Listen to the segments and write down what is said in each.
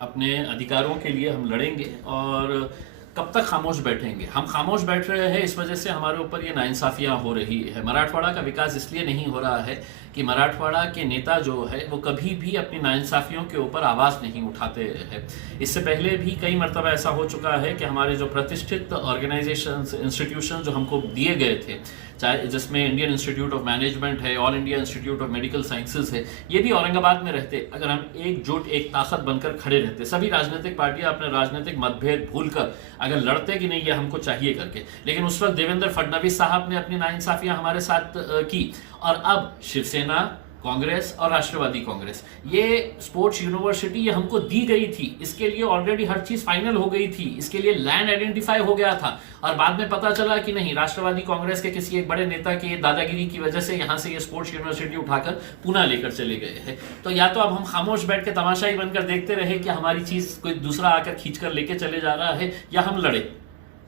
अपने अधिकारों के लिए हम लड़ेंगे। और कब तक खामोश बैठेंगे? हम खामोश बैठ रहे हैं इस वजह से हमारे ऊपर ये नाइंसाफियां हो रही है। मराठवाड़ा का विकास इसलिए नहीं हो रहा है कि मराठवाड़ा के नेता जो है वो कभी भी अपनी नाइंसाफियों के ऊपर आवाज़ नहीं उठाते हैं। इससे पहले भी कई मरतबा ऐसा हो चुका है कि हमारे जो प्रतिष्ठित ऑर्गेनाइजेशंस, इंस्टीट्यूशन जो हमको दिए गए थे, चाहे जिसमें इंडियन इंस्टीट्यूट ऑफ मैनेजमेंट है, all India institute of medical sciences है, ये भी औरंगाबाद में रहते अगर हम एकजुट एक ताकत बनकर खड़े रहते, सभी राजनीतिक पार्टियां अपने राजनीतिक मतभेद भूलकर अगर लड़ते कि नहीं ये हमको चाहिए करके। लेकिन उस वक्त देवेंद्र फडणवीस साहब ने अपनी नाइंसाफियां हमारे साथ की, और अब शिवसेना, कांग्रेस और राष्ट्रवादी कांग्रेस, ये स्पोर्ट्स यूनिवर्सिटी ये हमको दी गई थी, इसके लिए ऑलरेडी हर चीज फाइनल हो गई थी, इसके लिए लैंड आइडेंटिफाई हो गया था, और बाद में पता चला कि नहीं, राष्ट्रवादी कांग्रेस के किसी एक बड़े नेता की दादागिरी की वजह से यहां से ये स्पोर्ट्स यूनिवर्सिटी उठाकर पुणे लेकर चले गए हैं। तो या तो अब हम खामोश बैठ के तमाशाई बनकर देखते रहे कि हमारी चीज कोई दूसरा आकर खींचकर लेके चले जा रहा है, या हम लड़े।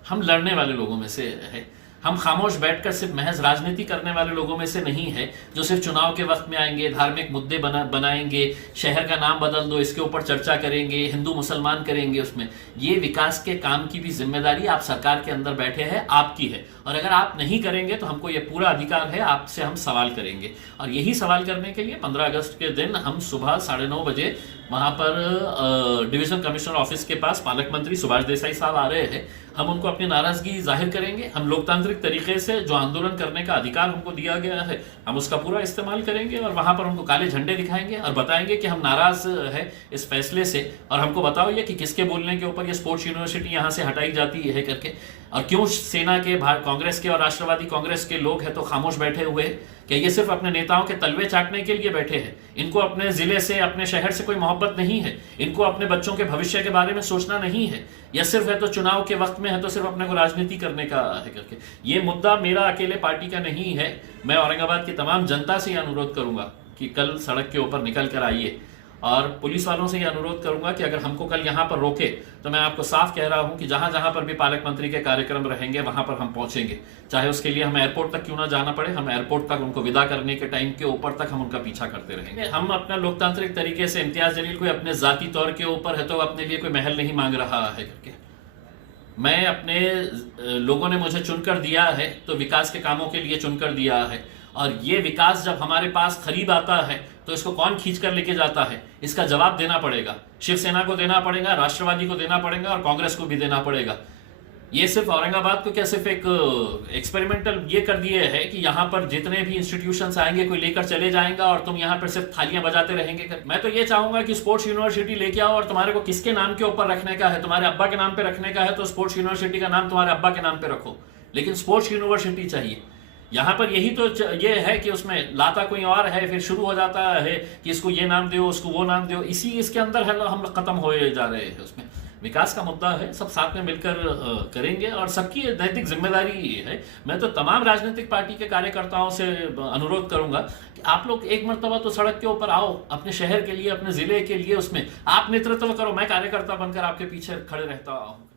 हम लड़ने वाले लोगों में से है। हम खामोश बैठकर सिर्फ महज राजनीति करने वाले लोगों में से नहीं है जो सिर्फ चुनाव के वक्त में आएंगे, धार्मिक मुद्दे बनाएंगे, शहर का नाम बदल दो इसके ऊपर चर्चा करेंगे, हिंदू मुसलमान करेंगे उसमें। ये विकास के काम की भी जिम्मेदारी आप सरकार के अंदर बैठे हैं, आपकी है, और अगर आप नहीं करेंगे तो हमको ये पूरा अधिकार है, आपसे हम सवाल करेंगे। और यही सवाल करने के लिए 15 अगस्त के दिन हम सुबह 9:30 बजे वहां पर डिवीजन कमिश्नर ऑफिस के पास पालक मंत्री सुभाष देसाई साहब आ रहे हैं। हम उनको अपनी नाराजगी जाहिर करेंगे। हम लोकतांत्रिक तरीके से जो आंदोलन करने का अधिकार हमको दिया गया है हम उसका पूरा इस्तेमाल करेंगे, और वहां पर उनको काले झंडे दिखाएंगे और बताएंगे कि हम नाराज है इस फैसले से, और हमको बताओ ये कि किसके बोलने के ऊपर ये स्पोर्ट्स यूनिवर्सिटी यहाँ से हटाई जाती है करके, और क्यों सेना के, कांग्रेस के और राष्ट्रवादी कांग्रेस के लोग हैं तो खामोश बैठे हुए हैं। कि ये सिर्फ अपने नेताओं के तलवे चाटने के लिए बैठे हैं? इनको अपने जिले से, अपने शहर से कोई मोहब्बत नहीं है? इनको अपने बच्चों के भविष्य के बारे में सोचना नहीं है? या सिर्फ है तो चुनाव के वक्त में है तो सिर्फ अपने को राजनीति करने का है करके? ये मुद्दा मेरा अकेले पार्टी का नहीं है। मैं औरंगाबाद की तमाम जनता से यह अनुरोध करूंगा कि कल सड़क के ऊपर निकल कर आइए, और पुलिस वालों से यह अनुरोध करूंगा कि अगर हमको कल यहाँ पर रोके तो मैं आपको साफ कह रहा हूं कि जहां जहां पर भी पालक मंत्री के कार्यक्रम रहेंगे वहां पर हम पहुंचेंगे, चाहे उसके लिए हम एयरपोर्ट तक क्यों ना जाना पड़े। हम एयरपोर्ट तक उनको विदा करने के टाइम के ऊपर तक हम उनका पीछा करते रहेंगे। हम अपना लोकतांत्रिक तरीके से, इम्तियाज जलील कोई अपने जाती तौर के ऊपर है तो अपने लिए कोई महल नहीं मांग रहा है करके, मैं अपने लोगों ने मुझे चुनकर दिया है तो विकास के कामों के लिए चुनकर दिया है, और ये विकास जब हमारे पास करीब आता है तो इसको कौन खींच कर लेके जाता है, इसका जवाब देना पड़ेगा। शिवसेना को देना पड़ेगा, राष्ट्रवादी को देना पड़ेगा, और कांग्रेस को भी देना पड़ेगा। ये सिर्फ औरंगाबाद को क्या सिर्फ एक एक्सपेरिमेंटल ये कर दिए है कि यहाँ पर जितने भी इंस्टीट्यूशंस आएंगे कोई लेकर चले जाएंगा और तुम यहाँ पर सिर्फ थालियां बजाते रहेंगे मैं तो ये चाहूंगा कि स्पोर्ट्स यूनिवर्सिटी लेके आओ, और तुम्हारे को किसके नाम के ऊपर रखने का है, तुम्हारे अब्बा के नाम पे रखने का है तो स्पोर्ट्स यूनिवर्सिटी का नाम तुम्हारे अब्बा के नाम पे रखो, लेकिन स्पोर्ट्स यूनिवर्सिटी चाहिए। यहाँ पर यही तो ये है कि उसमें लाता कोई और है, फिर शुरू हो जाता है कि इसको ये नाम दो, उसको वो नाम दो, इसी इसके अंदर है हम खत्म हो जा रहे हैं। उसमें विकास का मुद्दा है, सब साथ में मिलकर करेंगे, और सबकी नैतिक जिम्मेदारी है। मैं तो तमाम राजनीतिक पार्टी के कार्यकर्ताओं से अनुरोध करूंगा कि आप लोग एक मर्तबा तो सड़क के ऊपर आओ, अपने शहर के लिए, अपने जिले के लिए, उसमें आप नेतृत्व करो। मैं कार्यकर्ता बनकर आपके पीछे खड़े रहता हूँ।